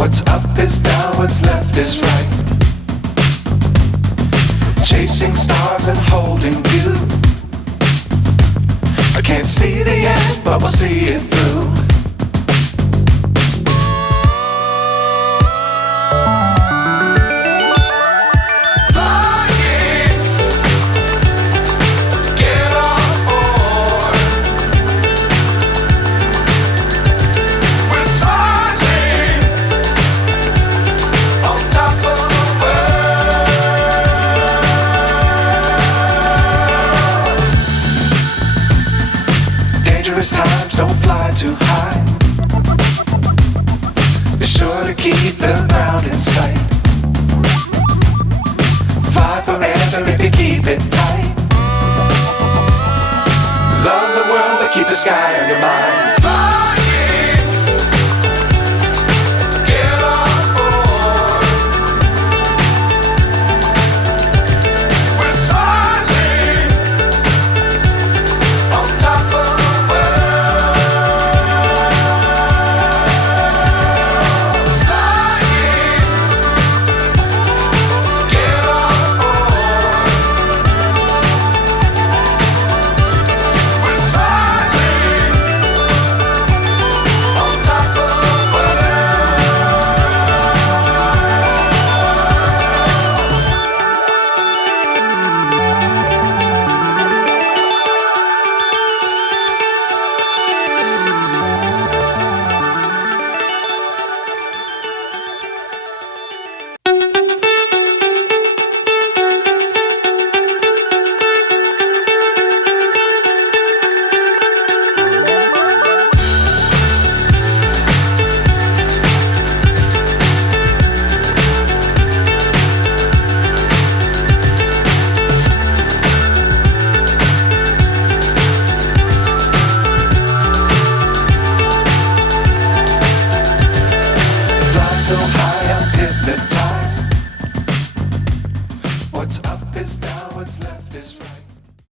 What's up is down, what's left is right. Chasing stars and holding you. I can't see the end, but we'll see it through. Dangerous times, don't fly too high. Be sure to keep the ground in sight. Fly forever if you keep it tight. Love the world, but keep the sky on your mind.